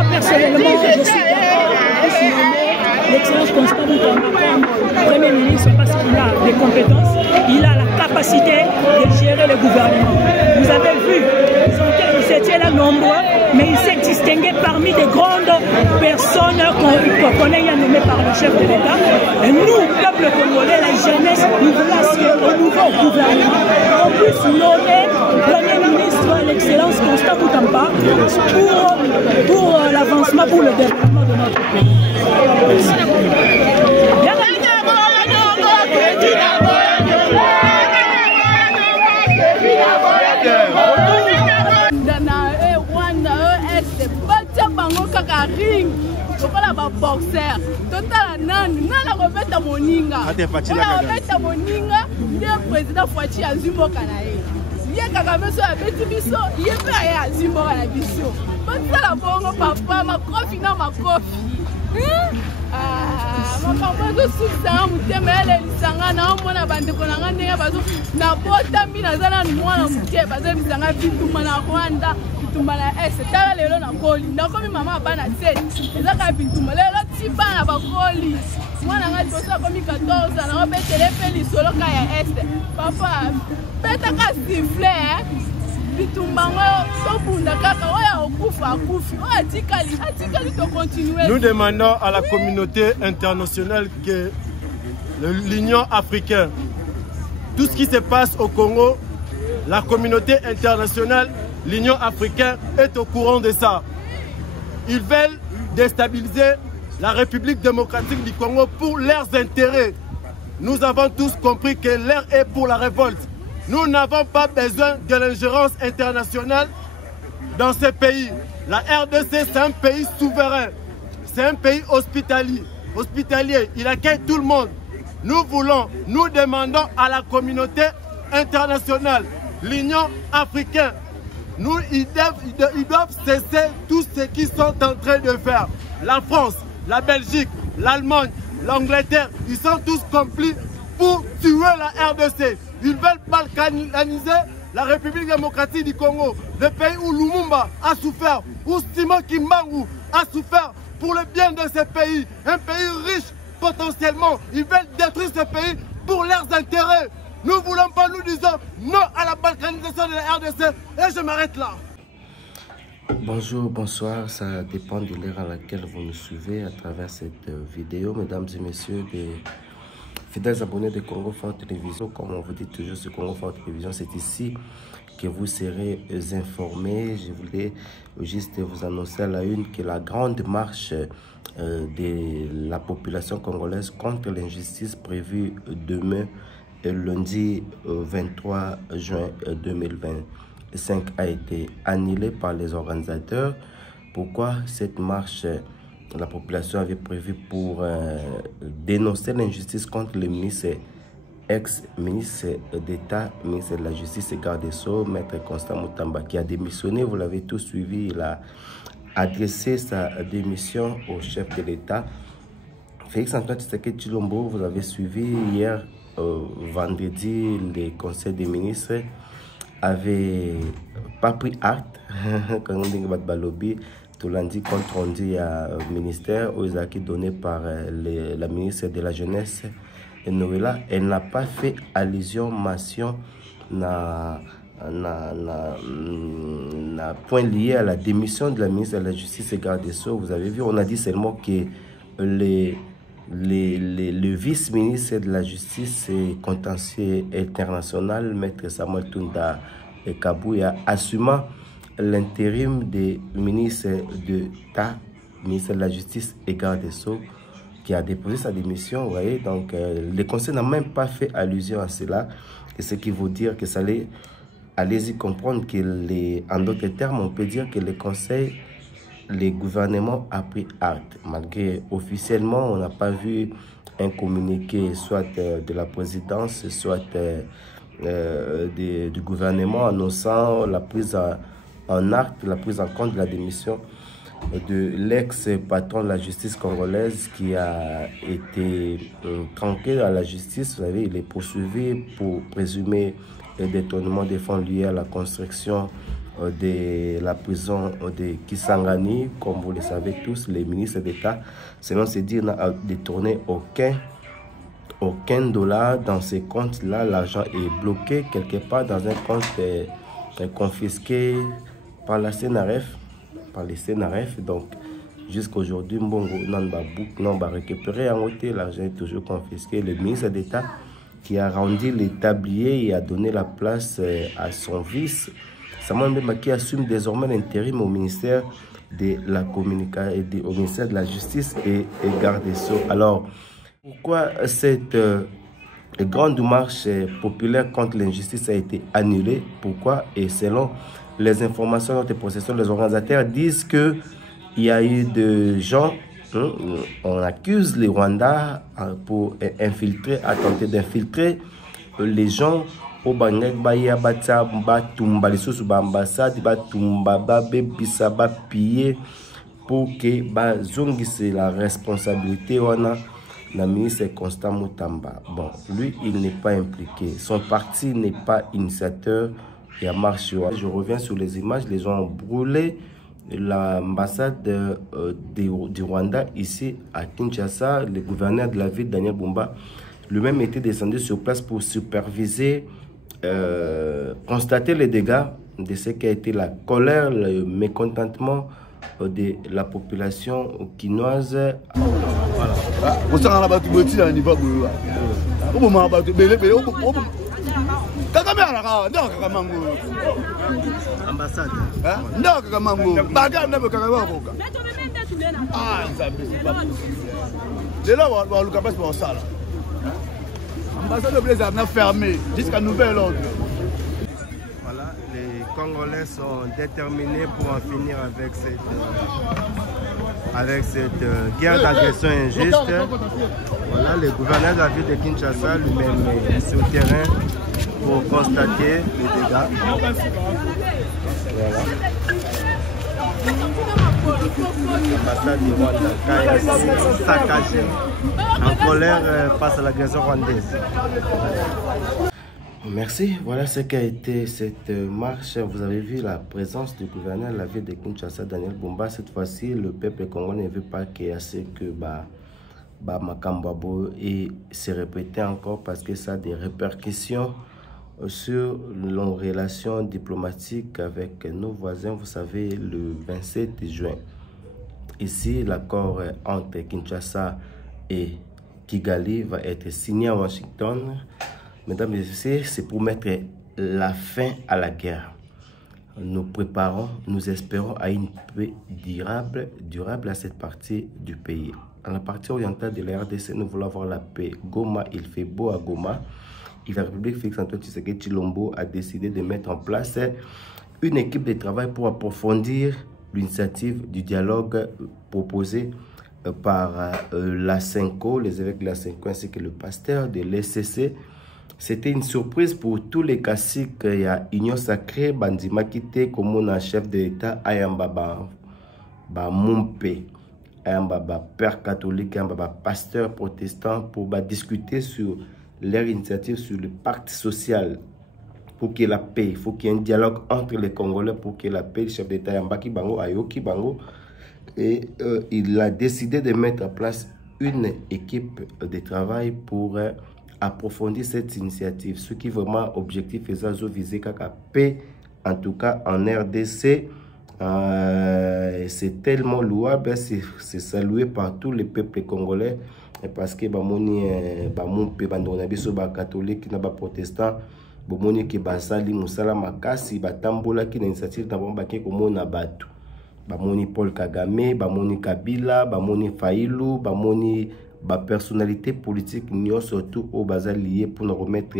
Moi, personnellement, je suis l'excellence Constant Mutamba comme Premier ministre parce qu'il a des compétences, il a la capacité de gérer le gouvernement. Vous avez vu, ils étaient là nombreux, mais il s'est distingué parmi des grandes personnes qu'on a nommées par le chef de l'État. Et nous, peuple congolais, la jeunesse, nous voulons assister au nouveau gouvernement. On puisse nommer Premier ministre l'excellence Constant Mutamba pour l'avancement, pour le développement de notre pays. boxer total nani nana robeta moninga robeta moninga ndiye président Fouachi azimboka na ye ye kaka meso abeti biso ye pe aye azimboka na biso batala bongo papa makofi na makofi makambo ezosukisanga motema elelisanga na omona bandeko na nga ndenge bazo nabotambi naza nanu mwana moke bazolisanga bituma na Rwanda bituma na este tala lelo nakoli nakomi mama abana 7 eza kaka bituma lelo ti bana bakoli mwana nga liboso akomi 14 nakobetele mpe lisolo ka ya este papa betaka sifle Nous demandons à la communauté internationale que l'Union africaine, tout ce qui se passe au Congo, la communauté internationale, l'Union africaine est au courant de ça. Ils veulent déstabiliser la République démocratique du Congo pour leurs intérêts. Nous avons tous compris que l'heure est pour la révolte. Nous n'avons pas besoin de l'ingérence internationale dans ces pays. La RDC, c'est un pays souverain. C'est un pays hospitalier. Il accueille tout le monde. Nous demandons à la communauté internationale, l'Union africaine, ils doivent cesser tout ce qu'ils sont en train de faire. La France, la Belgique, l'Allemagne, l'Angleterre, ils sont tous complices pour tuer la RDC. Ils veulent balkaniser la République démocratique du Congo, le pays où Lumumba a souffert, où Simon Kimbangu a souffert pour le bien de ce pays. Un pays riche potentiellement. Ils veulent détruire ce pays pour leurs intérêts. Nous ne voulons pas, nous disons non à la balkanisation de la RDC. Et je m'arrête là. Bonjour, bonsoir, ça dépend de l'heure à laquelle vous nous suivez à travers cette vidéo, mesdames et messieurs, des fidèles abonnés de Congo Fort Télévision. Comme on vous dit toujours sur Congo Fort Télévision, c'est ici que vous serez informés. Je voulais juste vous annoncer à la une que la grande marche de la population congolaise contre l'injustice prévue demain, lundi 23 juin 2025, a été annulée par les organisateurs. Pourquoi cette marche? La population avait prévu pour dénoncer l'injustice contre le ministre, ex-ministre d'État, ministre de la Justice et garde des Sceaux, Maître Constant Mutamba, qui a démissionné. Vous l'avez tous suivi. Il a adressé sa démission au chef de l'État. Félix-Antoine Tshisekedi Tshilombo, vous avez suivi hier, vendredi, le Conseil des ministres avait pas pris acte quand on dit que tout lundi compte rendu à ministère aux acquis donnés par la ministre de la Jeunesse, Noëlla. Elle n'a pas fait allusion, mention, n'a point lié à la démission de la ministre de la Justice et garde des Sceaux. Vous avez vu, on a dit seulement que le vice-ministre de la Justice et contentieux international, Maître Samuel Tunda et Kabouya, assumant l'intérim des ministres d'État, ministre de la Justice et garde des Sceaux, qui a déposé sa démission. Vous voyez, donc le Conseil n'a même pas fait allusion à cela. Et ce qui veut dire que ça allez-y comprendre que en d'autres termes, on peut dire que le Conseil, le gouvernement a pris acte. Malgré officiellement, on n'a pas vu un communiqué soit de la présidence, soit du gouvernement annonçant la prise en acte, la prise en compte de la démission de l'ex-patron de la justice congolaise qui a été tranquille à la justice. Vous savez, il est poursuivi pour présumer détournement des fonds liés à la construction de la prison de Kisangani. Comme vous le savez tous, les ministres d'État, selon se dire, n'a détourné aucun dollar dans ces comptes-là. L'argent est bloqué quelque part dans un compte confisqué par la CNRF, par les CNRF. Donc, jusqu'aujourd'hui, Mbongo non va récupérer en côté. L'argent est toujours confisqué. Le ministre d'État qui a rendu les tabliers et a donné la place à son vice, Samuel Mbemba, qui assume désormais l'intérim au ministère de la communication et au ministère de la Justice et garde des Sceaux. Alors, pourquoi cette grande marche populaire contre l'injustice a été annulée? Pourquoi? Et selon les informations de notre possession, les organisateurs disent que il y a eu des gens, on accuse les Rwandais pour infiltrer, à tenter d'infiltrer les gens au Bangek Baya Bata Batumba, les sous ambassade Batumba Babebisa Bapiye pour que Bazongi, c'est la responsabilité on a la ministre Constant Mutamba. Bon, lui il n'est pas impliqué, son parti n'est pas initiateur. Il y a marche. Je reviens sur les images, les gens ont brûlé l'ambassade du Rwanda ici à Kinshasa. Le gouverneur de la ville, Daniel Bumba, lui-même était descendu sur place pour superviser, constater les dégâts de ce qui a été la colère, le mécontentement de la population quinoise. Ambassade. Ambassade fermé jusqu'à nouvel ordre. Voilà, les Congolais sont déterminés pour en finir avec cette guerre d'agression injuste. Voilà, le gouverneur de la ville de Kinshasa lui-même est sur le terrain pour constater les dégâts. Voilà. L'ambassade du Rwanda saccagée, en colère face à l'agression rwandaise. Merci. Voilà ce qu'a été cette marche. Vous avez vu la présence du gouverneur de la ville de Kinshasa, Daniel Bumba. Cette fois-ci, le peuple congolais ne veut pas qu'il y ait assez que Makambabo et se répéter encore parce que ça a des répercussions sur nos relations diplomatiques avec nos voisins. Vous savez, le 27 juin, ici, l'accord entre Kinshasa et Kigali va être signé à Washington. Mesdames et messieurs, c'est pour mettre la fin à la guerre. Nous préparons, nous espérons à une paix durable à cette partie du pays. Dans la partie orientale de la RDC, nous voulons avoir la paix. Goma, il fait beau à Goma. Et la République Félix-Antoine Tshisekedi Tshilombo a décidé de mettre en place une équipe de travail pour approfondir l'initiative du dialogue proposé par la Cinco, les évêques de la Cinco ainsi que le pasteur de l'ECC. C'était une surprise pour tous les caciques. Il y a Union Sacrée, Bandima Kite, comme on a chef de l'État, Ayamba Mumpe, Ayamba père catholique, Ayamba pasteur protestant, pour discuter sur leur initiative sur le pacte social pour qu'il y ait la paix. Il faut qu'il y ait un dialogue entre les Congolais pour qu'il y ait la paix. Le chef d'État Yambaki Bango, Ayoki Bango, et il a décidé de mettre en place une équipe de travail pour approfondir cette initiative. Ce qui est vraiment objectif est de viser la paix, en tout cas en RDC. C'est tellement louable, c'est salué par tous les peuples congolais. Parce que bamoni bamumpe bandona biso ba catholique na ba protestant bomoni ki basali musala makasi batambola ki na initiative na bomba ke komona batu bamoni Paul Kagame, bamoni Kabila, bamoni Fayulu, bamoni ba personnalité politique nyo surtout au bazali lié pour nous remettre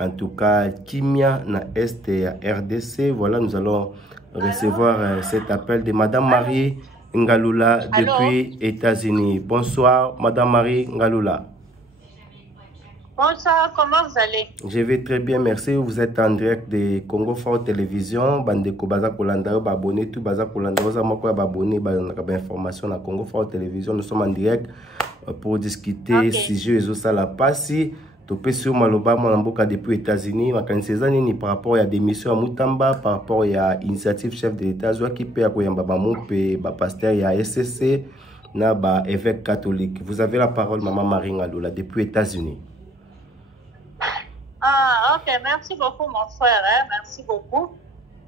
en tout cas kimia na est ya RDC. Voilà, nous allons recevoir cet appel de Madame Marie Ngalula depuis États-Unis. Bonsoir, Madame Marie Ngalula. Bonsoir, comment vous allez? Je vais très bien, merci. Vous êtes en direct de Congo Fort Télévision. Bandeko Baza Kolanda, abonné tout Baza Kolanda, abonné information à Congo Fort Télévision. Nous sommes en direct pour discuter si je ça la passe. Topesio Maloba Mwanamboka depuis les États-Unis, Makanisezani par rapport à des missions à Mutamba, par rapport à l'initiative chef de l'État, qui peut avoir un pasteur à SSC, un évêque catholique. Vous avez la parole, Maman Marie Ngalola, depuis les États-Unis. Ah, ok, merci beaucoup, mon frère, hein? Merci beaucoup.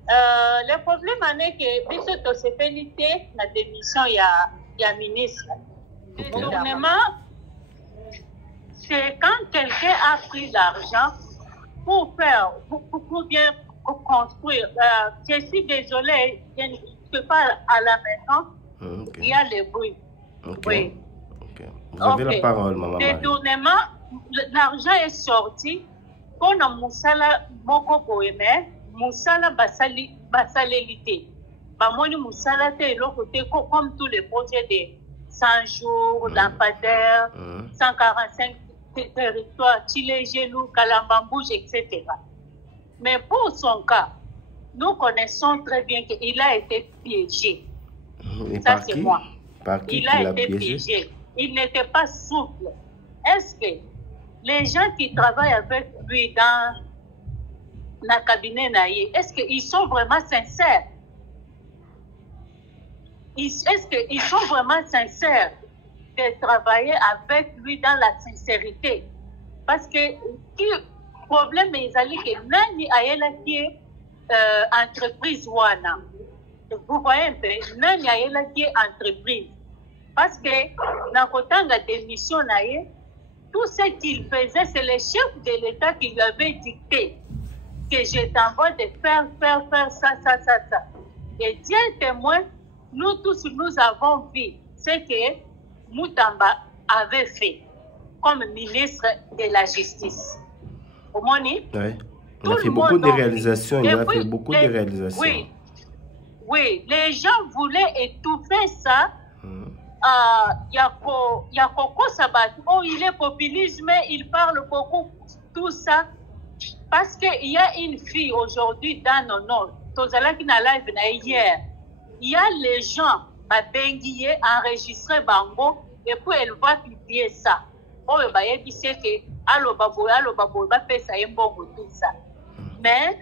Le problème est que, puisque tu as fait la démission, il y a ministre. Le gouvernement, c'est quand quelqu'un a pris l'argent pour faire, pour bien construire. Je suis désolée, je ne suis pas à la maison, il y a le bruit. Oui. Vous avez la parole, Maman. Détournement, l'argent est sorti. Pour nous, Moussala, Moko Boémé, Moussala Basalélité. Bamoni Moussala, c'est l'autre côté, comme tous les projets de 100 jours, lampadaires, 145 territoires, Chile, Gelou, Kalambambouge, etc. Mais pour son cas, nous connaissons très bien qu'il a été piégé. Ça, c'est moi. Il a été piégé. Il n'était pas souple. Est-ce que les gens qui travaillent avec lui dans le cabinet Naïe, est-ce qu'ils sont vraiment sincères? Est-ce qu'ils sont vraiment sincères de travailler avec lui dans la sincérité? Parce que le problème est que Nani Ayela qui est entreprise Wana. Vous voyez un peu, Nani Ayela qui est entreprise. Parce que dans la démission Naïe, tout ce qu'il faisait, c'est le chef de l'État qui lui avait dicté que je t'envoie de faire ça. Et Dieu est témoin, nous tous, nous avons vu ce que Mutamba avait fait comme ministre de la Justice. Au moins, il a fait beaucoup de réalisations. Oui, les gens voulaient étouffer ça. Yako Sabat, oh, il est populisme, il parle beaucoup, tout ça. Parce qu'il y a une fille aujourd'hui dans nos noms, Tozala qui n'a live hier. Il y a les gens, Benguié, enregistré Bango, et puis elle va publier ça. Oh, il dit que, allo babo, va faire ça, tout ça. Mais,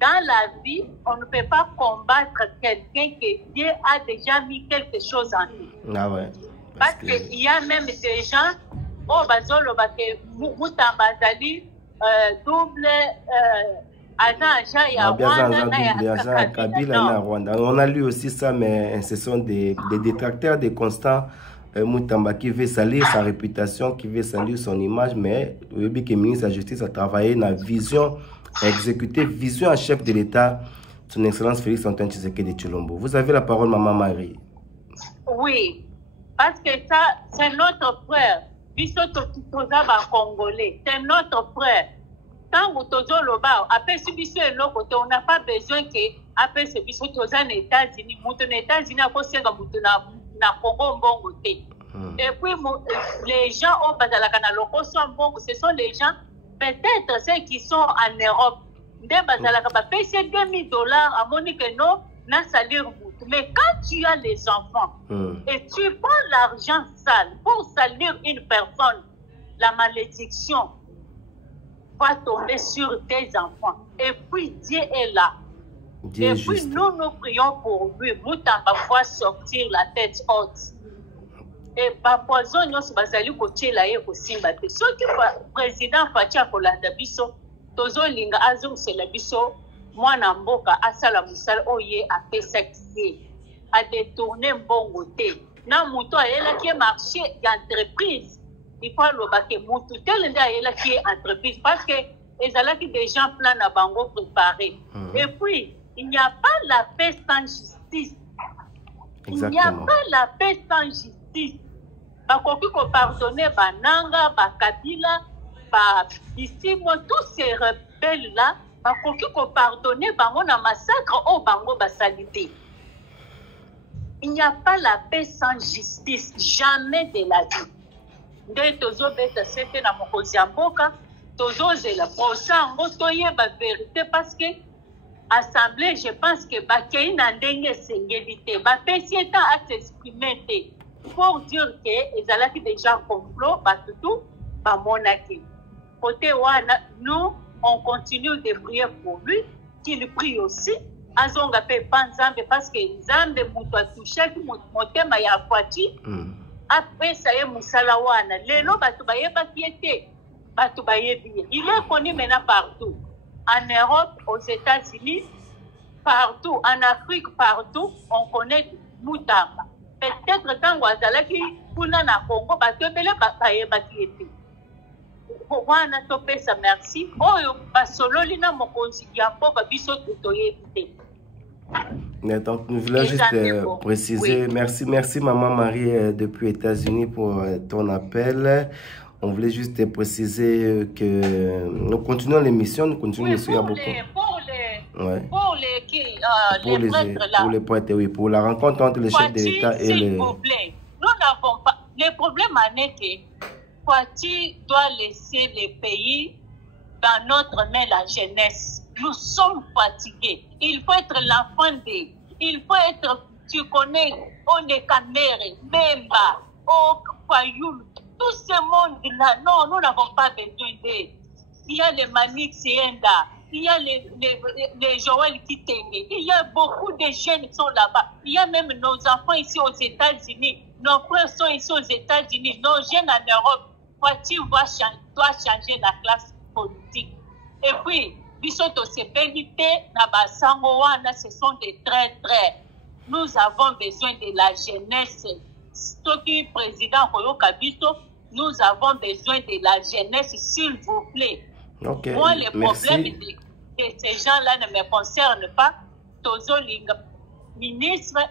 dans la vie, on ne peut pas combattre quelqu'un que Dieu a déjà mis quelque chose en lui. Ah ouais. Parce qu'il y a même des gens, oh, bazolo, Moutamba Zali, double, agent, il y a Rwanda. On a lu aussi ça, mais ce sont des détracteurs des constants. Moutamba qui veut salir sa réputation, qui veut salir son image, mais le ministre de la Justice a travaillé dans la vision exécuter vision à chef de l'État, son Excellence Félix Antoine Tshisekedi de Tshilombo. Vous avez la parole, Maman Marie. Oui, parce que ça, c'est notre frère. Biso Tozaba Congolais, c'est notre frère. Tant que Tozo Loba, après ce biso et l'autre côté, on n'a pas besoin que après ce biso Toza aux États-Unis, Mouton États-Unis, à cause de na Congo Mbongo. Et puis les gens au Bazalakana Loko sont Mbongo, ce sont les gens. Peut-être ceux qui sont en Europe, ils payer $2,000 à Monique non, n'a salaire. Mais quand tu as les enfants et tu prends l'argent sale pour salir une personne, la malédiction va tomber sur tes enfants. Et puis Dieu est là. Et puis nous prions pour lui. Moutamba va sortir la tête haute. Et poison nous bazali kotiela ye kosimba te soki président Fatia kolanda biso tozo linga azong sela biso mwana mboka asala musala oye apesaki a détourner mbongo te na muto ayela ki marché d'entreprise il faut loba ke mutu tel nda ayela ki entreprise parce que ezalaki des gens plan na bango préparé et puis il n'y a pas la paix sans justice. Il n'y a pas la paix sans justice. Bakoki ko pardonner Bananga, Bakabila, Bissimo, tous ces rebelles là, bakoki ko pardonner bango na massacre au bango basalité. Il n'y a pas la paix sans justice, jamais de la vie. Nde tozo beta sete na mokozi ya mboka, tozo zela posango toyeba vérité parce que assemblée, je pense que bakei na ndenge sengeli ba pesi eta à s'exprimer te. Pour dire que ezalaki déjà complot batutu ba monaki. côté wana, nous, on continue de prier pour lui, qu'il prie aussi. Azonga pe panzambe parce que Nzambe mutu atouchaki motema ya Fati. Après ça y est musala wana. Lelo batu bayebaki ete, batu bayebi. Il est connu maintenant partout. En Europe, aux États-Unis, partout, en Afrique, partout, on connaît Mutamba. Peut-être tango azalaki kuna na Congo batu ebele bayebaki ete. Wana topesa merci. Oyo basololi na mokonzi ya mboka biso toyebi te. Donc, nous voulons juste préciser, oui. Merci Maman Marie depuis les États-Unis pour ton appel. On voulait juste préciser que nous continuons l'émission, nous continuons l'émission. Pour les prêtres, oui, pour la rencontre entre les chefs de l'État et les... S'il vous plaît, nous n'avons pas... Le problème en est que Fati doit laisser les pays dans notre main, la jeunesse. Nous sommes fatigués. Il faut être l'enfant d'eux. Il faut être, tu connais, on est Kamere, Memba, Fayoul, tout ce monde-là. Non, nous n'avons pas besoin d'eux. Il y a les Manix Yenda, il y a les Joël Kitenge, il y a beaucoup de jeunes qui sont là-bas. Il y a même nos enfants ici aux États-Unis. Nos frères sont ici aux États-Unis. Nos jeunes en Europe. Fati doit changer la classe politique. Et puis, Bisoto Sepelite, Nabasango Wana, ce sont des traîtres. Nous avons besoin de la jeunesse. Stoki président Koyoka Biso, nous avons besoin de la jeunesse, s'il vous plaît. Okay, moi, les problèmes de ces gens-là ne me concernent pas. Tozo Linga, ministre,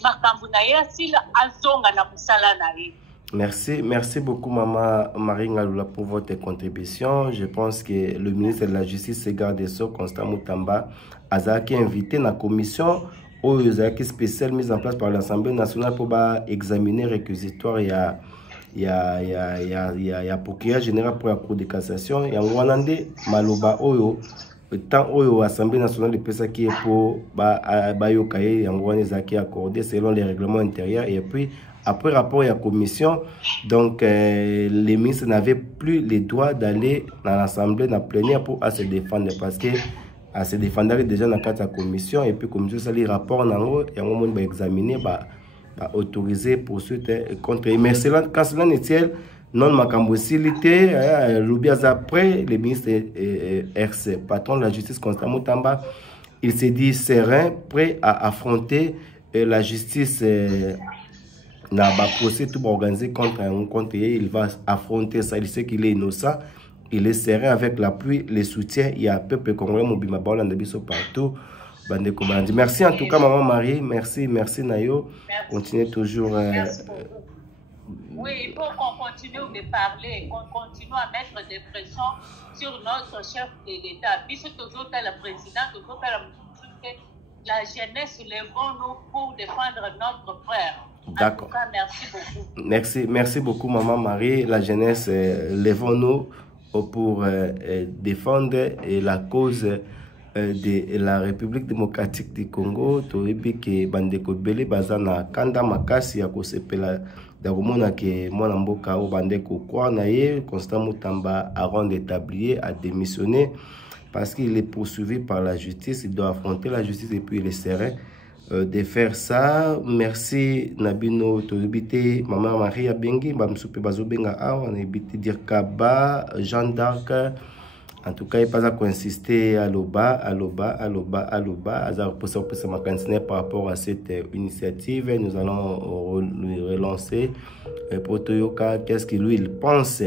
Makambunaya Sila, Azonga na Musala Naï. Merci beaucoup Maman Marie Ngaloula pour votre contribution. Je pense que le ministre de la Justice et garde des Sceaux, Constant Mutamba, a invité la commission aux spéciale mise en place par l'Assemblée nationale pour examiner le réquisitoire. Il y a procureur général pour la Cour de cassation. Il y a un Maloba Oyo. Tant Oyo Assemblée nationale de PESA qui est pour Bayokaye, il y a un accordé selon les règlements intérieurs. Et puis, après rapport à la commission, donc les ministres n'avaient plus les droits d'aller dans l'Assemblée, dans la plénière pour se défendre parce que se défendre déjà dans la commission et puis comme ça les rapports et un moment va examiner, autoriser poursuite contre. Mais quand cela n'est-il non macambosité, l'oubias après le ministre RC, patron de la justice Constant Mutamba, il s'est dit serein, prêt à affronter la justice. N'a pas procès tout organisé contre il va affronter ça, il sait qu'il est innocent, il est serein avec l'appui, les soutiens, il y a un peuple congolais Mobima Baolandabiso partout. Merci en tout cas Maman Marie, merci Nayo, continuez toujours. Oui, il faut qu'on continue de parler, qu'on continue à mettre des pressions sur notre chef de l'État. Puisque toujours le président, toujours la jeunesse, levons-nous pour défendre notre frère. D'accord. Merci beaucoup. Merci beaucoup, Maman Marie. La jeunesse, levons-nous pour défendre la cause de la République démocratique du Congo. Toyebi ke bandeko bele bazana kanda makasi ya kosepela dakomona ke mwana mboka o bandeko kwa na ye Constant Mutamba avant d'établir a démissionné parce qu'il est poursuivi par la justice. Il doit affronter la justice et puis il est serein de faire ça. Merci Nabino Tolibité, Maman Marie Abengi, Bamsoupe Bazobenga, on a évité dire Kaba, Jeanne d'Arc. En tout cas, il n'y a pas à insister à l'OBA, par rapport à cette initiative. Nous allons lui relancer pour Toyoka, qu'est-ce qu'il lui pense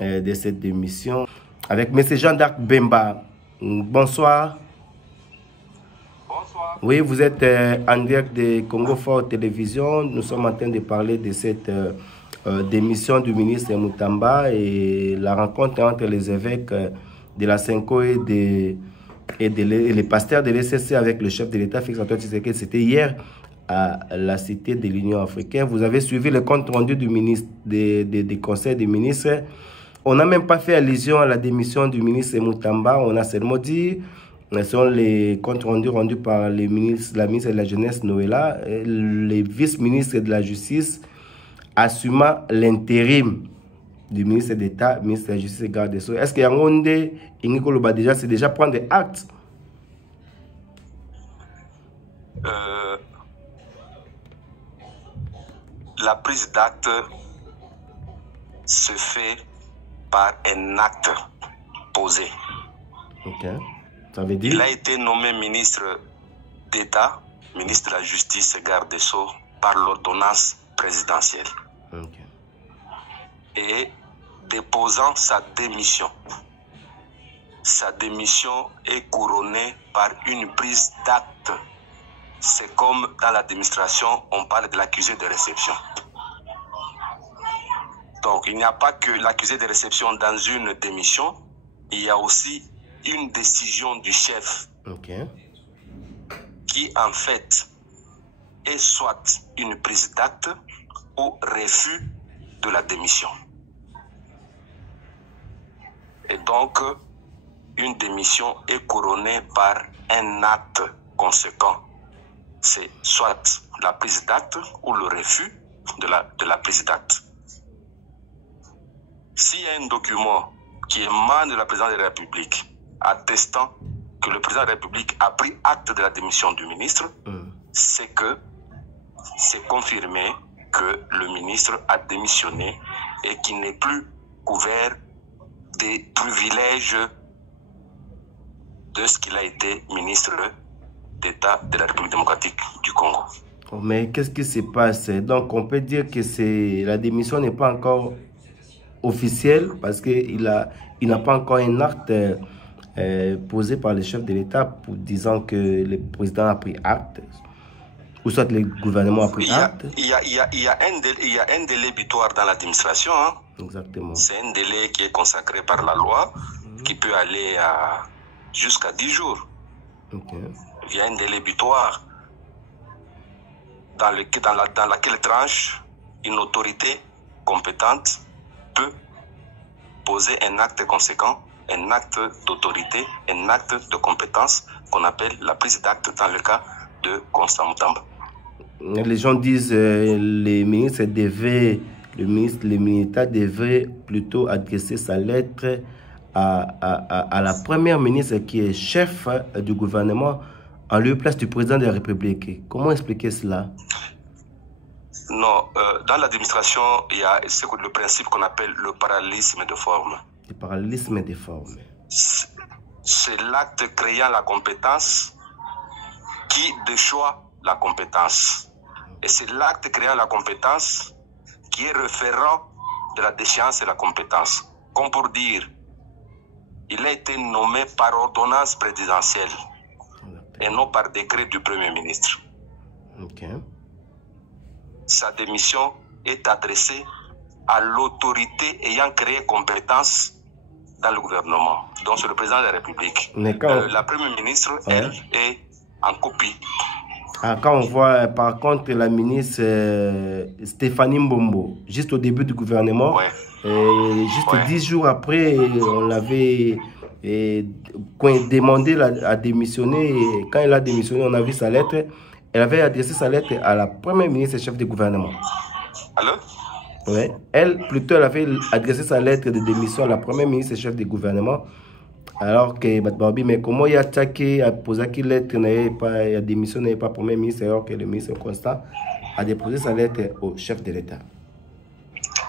de cette démission. Avec M. Jeanne d'Arc Bemba. Bonsoir. Oui, vous êtes en direct de Congo Fort Télévision. Nous sommes en train de parler de cette démission du ministre Mutamba et la rencontre entre les évêques de la Senko et les pasteurs de l'SSC avec le chef de l'État, Félix Antoine Tshisekedi. C'était hier à la Cité de l'Union africaine. Vous avez suivi le compte rendu du ministre du Conseil des ministres. On n'a même pas fait allusion à la démission du ministre Mutamba. On a seulement dit... Ce sont les comptes rendus par la ministre de la Jeunesse, Noëlla, les vice-ministres de la Justice, assumant l'intérim. du ministre d'État, ministre de la Justice et garde des Sceaux. Est-ce qu'il y a un monde, déjà, c'est déjà prendre des actes? La prise d'acte se fait par un acte posé. Ok. Ça veut dire... Il a été nommé ministre d'État, ministre de la Justice et garde des Sceaux par l'ordonnance présidentielle. Ok. Et déposant sa démission. Sa démission est couronnée par une prise d'acte. C'est comme dans l'administration, on parle de l'accusé de réception. Donc, il n'y a pas que l'accusé de réception dans une démission, il y a aussi une décision du chef qui, en fait, est soit une prise d'acte ou refus de la démission. Et donc, une démission est couronnée par un acte conséquent. C'est soit la prise d'acte ou le refus de la prise d'acte. S'il y a un document qui émane de la présidence de la République attestant que le président de la République a pris acte de la démission du ministre, c'est que c'est confirmé que le ministre a démissionné et qu'il n'est plus couvert des privilèges de ce qu'il a été ministre d'État de la République démocratique du Congo. Mais qu'est-ce qui se passe? Donc on peut dire que la démission n'est pas encore officielle parce qu'il n'a pas encore un acte posé par le chef de l'État pour disant que le président a pris acte, ou soit le gouvernement a pris acte. Il y a un délai butoir dans l'administration. Hein? Exactement. C'est un délai qui est consacré par la loi, qui peut aller jusqu'à 10 jours. Il y a un délai butoir dans laquelle tranche une autorité compétente peut poser un acte conséquent, un acte d'autorité, un acte de compétence qu'on appelle la prise d'acte dans le cas de Constant Mutamba. Les gens disent les ministres devait plutôt adresser sa lettre à la première ministre qui est chef du gouvernement en lieu et place du président de la République. Comment expliquer cela? Non, dans l'administration, il y a le principe qu'on appelle le parallélisme de forme. Le parallélisme de forme. C'est l'acte créant la compétence qui déchoit la compétence. Et c'est l'acte créant la compétence qui est référent de la déchéance de la compétence. Comme pour dire, il a été nommé par ordonnance présidentielle et non par décret du Premier ministre. Sa démission est adressée à l'autorité ayant créé compétence dans le gouvernement. Donc c'est le président de la République. La Première ministre, elle, est en copie. Quand on voit par contre la ministre Stéphanie Mbombo, juste au début du gouvernement, juste 10 jours après, on l'avait demandé à démissionner. Et quand elle a démissionné, on a vu sa lettre. Elle avait adressé sa lettre à la première ministre chef du gouvernement. Alors? Oui. Elle, plutôt, elle avait adressé sa lettre de démission à la première ministre chef du gouvernement. Alors que, mais comment il a attaqué, a posé qu'il lettre, il a démissionné, pas premier ministre, alors que le ministre Constant a déposé sa lettre au chef de l'État?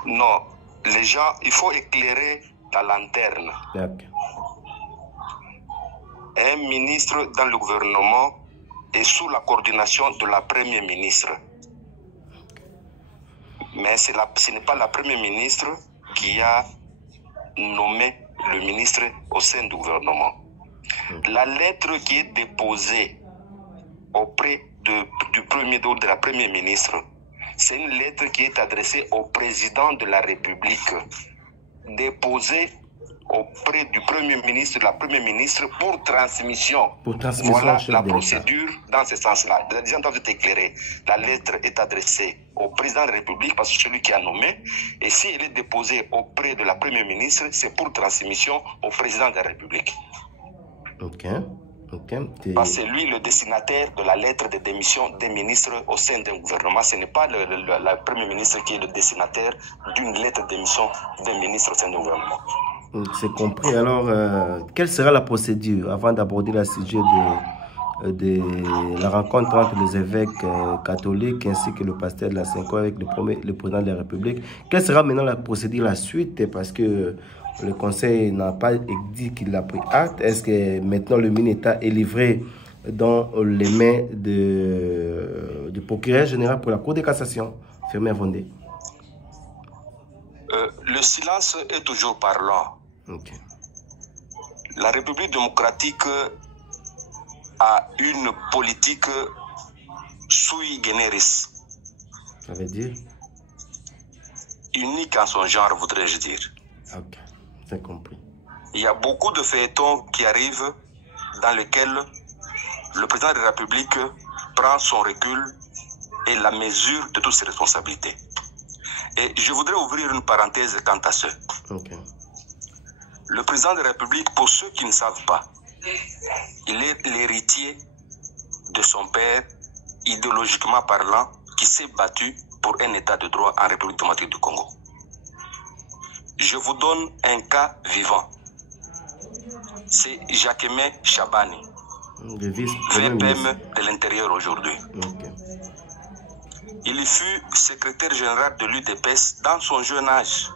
Non. Les gens, il faut éclairer la lanterne. Un ministre dans le gouvernement est sous la coordination de la première ministre. Mais ce n'est pas la première ministre qui a nommé le ministre au sein du gouvernement. La lettre qui est déposée auprès de la première ministre, c'est une lettre qui est adressée au président de la République, déposée auprès du Premier ministre, de la Première ministre, pour transmission. Voilà la procédure dans ce sens-là. Les gens doivent être éclairés. La lettre est adressée au président de la République, parce que c'est celui qui a nommé. Et si elle est déposée auprès de la Première ministre, c'est pour transmission au président de la République. Okay. Parce que c'est lui le destinataire de la lettre de démission des ministres au sein d'un gouvernement. Ce n'est pas le Premier ministre qui est le destinataire d'une lettre de démission des ministres au sein d'un gouvernement. C'est compris. Alors, quelle sera la procédure avant d'aborder le sujet de la rencontre entre les évêques catholiques ainsi que le pasteur de la Cinco avec le président de la République? Quelle sera maintenant la procédure, la suite? Parce que le Conseil n'a pas dit qu'il a pris acte. Est-ce que maintenant le mini-État est livré dans les mains du procureur général pour la Cour de cassation, Firmin Vondé? Le silence est toujours parlant. Okay. La République démocratique a une politique sui generis. Ça veut dire? Unique en son genre, voudrais-je dire. Ok, j'ai compris. Il y a beaucoup de feuilletons qui arrivent dans lesquels le président de la République prend son recul et la mesure de toutes ses responsabilités. Et je voudrais ouvrir une parenthèse quant à ce. Okay. Le président de la République, pour ceux qui ne savent pas, il est l'héritier de son père, idéologiquement parlant, qui s'est battu pour un état de droit en République démocratique du Congo. Je vous donne un cas vivant. C'est Jacquemain Chabani, VPM de l'Intérieur aujourd'hui. Okay. Il fut secrétaire général de l'UDPS dans son jeune âge,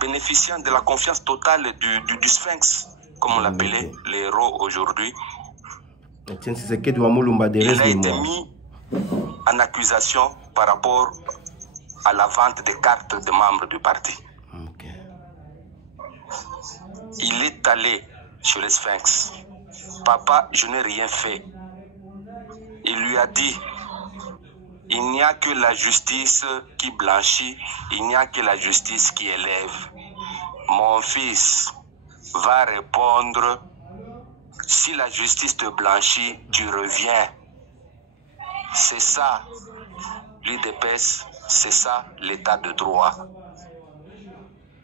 bénéficiant de la confiance totale du Sphinx, comme on l'appelait, les héros aujourd'hui. Il a été mis en accusation par rapport à la vente des cartes de membres du parti. Okay. Il est allé chez le Sphinx. Papa, je n'ai rien fait. Il lui a dit, il n'y a que la justice qui blanchit, il n'y a que la justice qui élève. Mon fils va répondre, si la justice te blanchit, tu reviens. C'est ça l'UDPS, c'est ça l'état de droit.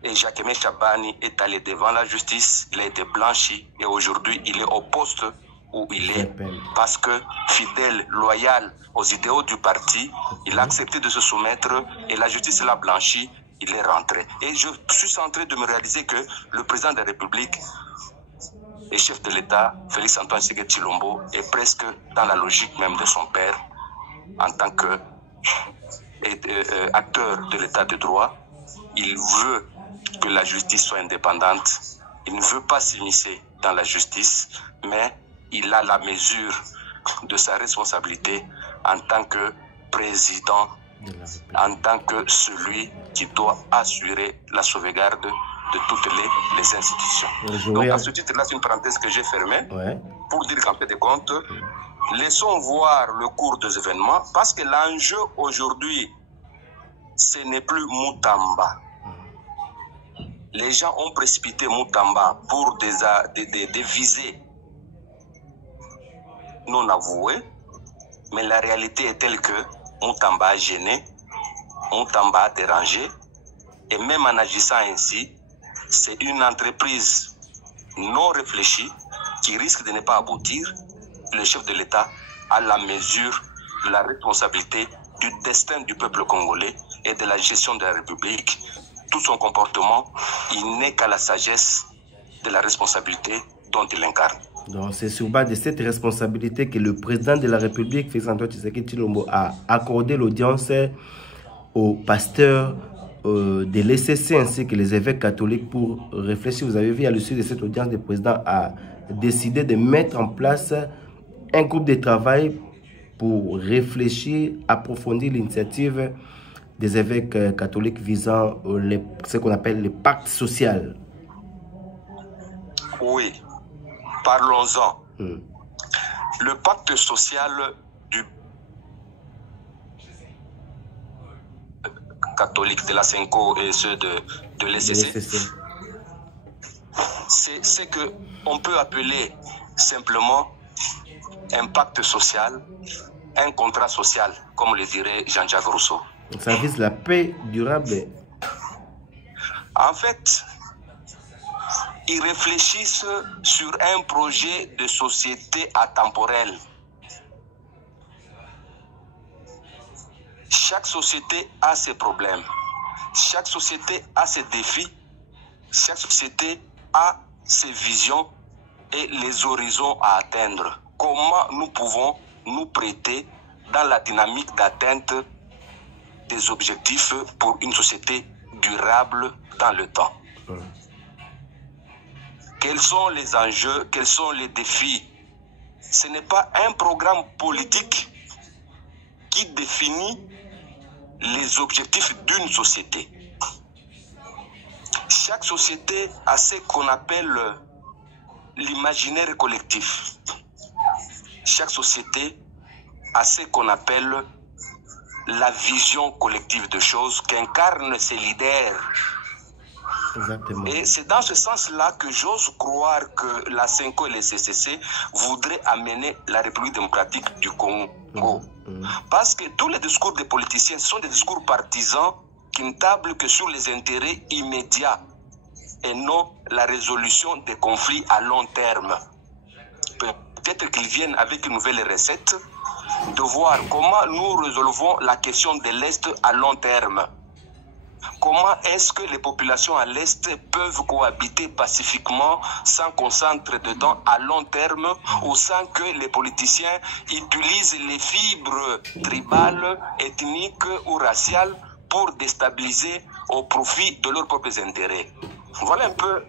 Et Jacquemain Chabani est allé devant la justice, il a été blanchi et aujourd'hui il est au poste où il est parce que fidèle, loyal aux idéaux du parti, il a accepté de se soumettre et la justice l'a blanchi, il est rentré. Et je suis en train de me réaliser que le président de la République et chef de l'État, Félix Antoine Tshisekedi Tshilombo, est presque dans la logique même de son père en tant que acteur de l'état de droit. Il veut que la justice soit indépendante. Il ne veut pas s'immiscer dans la justice, mais il a la mesure de sa responsabilité en tant que président, en tant que celui qui doit assurer la sauvegarde de toutes les institutions. Donc à ce titre-là, c'est une parenthèse que j'ai fermée pour dire qu'en fait de compte, laissons voir le cours des événements parce que l'enjeu aujourd'hui, ce n'est plus Moutamba. Les gens ont précipité Moutamba pour des visées non avouées, mais la réalité est telle que Moutamba a gêné, Moutamba a dérangé, et même en agissant ainsi, c'est une entreprise non réfléchie qui risque de ne pas aboutir. Le chef de l'État a la mesure de la responsabilité du destin du peuple congolais et de la gestion de la République. Tout son comportement, il n'est qu'à la sagesse de la responsabilité dont il incarne. Donc c'est sur base de cette responsabilité que le président de la République, Félix Antoine Tshisekedi Tshilombo, a accordé l'audience aux pasteurs de l'ECC ainsi que les évêques catholiques pour réfléchir. Vous avez vu, à l'issue de cette audience, le président a décidé de mettre en place un groupe de travail pour réfléchir, approfondir l'initiative des évêques catholiques visant ce qu'on appelle le pacte social. Oui, parlons-en. Le pacte social du catholique de la Cinco et ceux de l'ECC, c'est ce qu'on peut appeler simplement un pacte social, un contrat social, comme le dirait Jean-Jacques Rousseau. Ça vise la paix durable. En fait, ils réfléchissent sur un projet de société atemporel. Chaque société a ses problèmes, chaque société a ses défis, chaque société a ses visions et les horizons à atteindre. Comment nous pouvons nous prêter dans la dynamique d'atteinte des objectifs pour une société durable dans le temps? Quels sont les enjeux, quels sont les défis? Ce n'est pas un programme politique qui définit les objectifs d'une société. Chaque société a ce qu'on appelle l'imaginaire collectif. Chaque société a ce qu'on appelle la vision collective de choses qu'incarnent ses leaders. Exactement. Et c'est dans ce sens-là que j'ose croire que la CENCO et le CCC voudraient amener la République démocratique du Congo. Parce que tous les discours des politiciens sont des discours partisans qui ne tablent que sur les intérêts immédiats et non la résolution des conflits à long terme. Peut-être qu'ils viennent avec une nouvelle recette de voir comment nous résolvons la question de l'Est à long terme. Comment est-ce que les populations à l'Est peuvent cohabiter pacifiquement sans qu'on s'entre dedans à long terme ou sans que les politiciens utilisent les fibres tribales, ethniques ou raciales pour déstabiliser au profit de leurs propres intérêts? Voilà un peu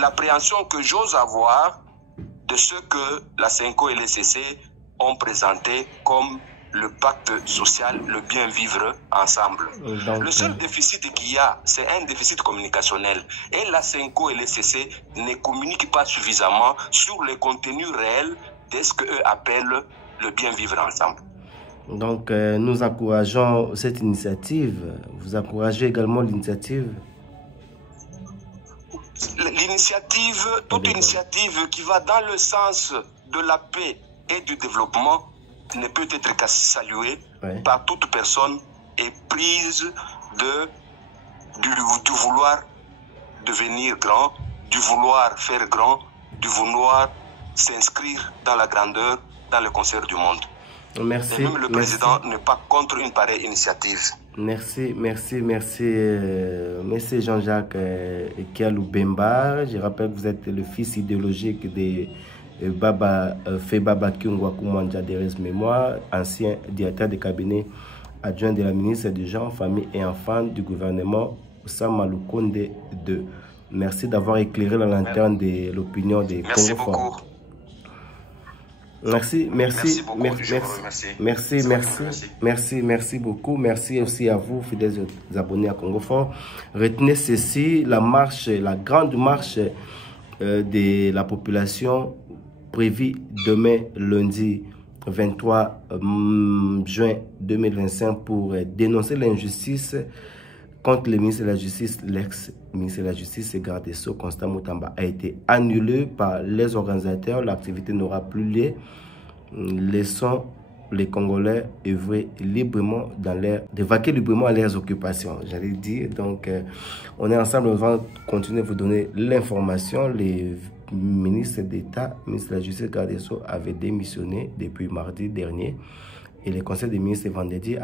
l'appréhension que j'ose avoir de ce que la CENCO et le CC ont présenté comme le pacte social, le bien vivre ensemble. Donc, le seul déficit qu'il y a, c'est un déficit communicationnel. Et la CENCO et le CC ne communiquent pas suffisamment sur le contenu réel de ce qu'eux appellent le bien vivre ensemble. Donc, nous encourageons cette initiative. Vous encouragez également l'initiative? L'initiative, toute initiative qui va dans le sens de la paix et du développement ne peut être qu'à saluer par toute personne éprise du vouloir devenir grand, du vouloir faire grand, du vouloir s'inscrire dans la grandeur, dans le concert du monde. Merci. Et même le président n'est pas contre une pareille initiative. Merci Jean-Jacques Kialou Bemba. Je rappelle que vous êtes le fils idéologique de Baba Febaba Kyungwaku Mwanja Deres Mémoire, ancien directeur de cabinet adjoint de la ministre des Gens, Famille et Enfants du gouvernement Osama Lukonde II. Merci d'avoir éclairé la lanterne de l'opinion des Congo Francs. Merci beaucoup. Merci aussi à vous, fidèles abonnés à Congo Fort. Retenez ceci, la marche, la grande marche de la population prévue demain, lundi 23 juin 2025, pour dénoncer l'injustice contre le ministre de la Justice, l'ex-ministre de la Justice et garde des Sceaux, Constant Mutamba, a été annulé par les organisateurs. L'activité n'aura plus lieu. Laissons les Congolais œuvrer librement vaquer librement à leurs occupations, j'allais dire. Donc, on est ensemble, on va continuer à vous donner l'information. Les ministres d'État, ministre de la Justice et garde des Sceaux avaient démissionné depuis mardi dernier. Et le Conseil des ministres vendredi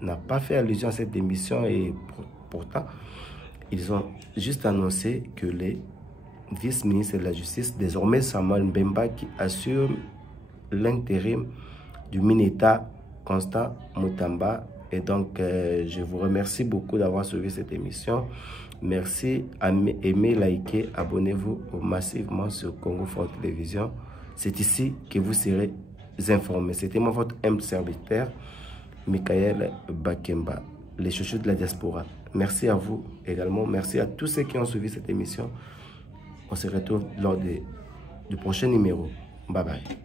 n'a pas fait allusion à cette démission, et pourtant, ils ont juste annoncé que les vice-ministres de la Justice, désormais Samuel Mbemba, qui assure l'intérim du Mineta Constant Mutamba. Et donc, je vous remercie beaucoup d'avoir suivi cette émission. Merci, aimez, likez, abonnez-vous massivement sur Congo Fort Télévision. C'est ici que vous serez informés. C'était moi, votre humble serviteur, Michael Bakemba, les chouchous de la diaspora. Merci à vous également. Merci à tous ceux qui ont suivi cette émission. On se retrouve lors du prochain numéro. Bye bye.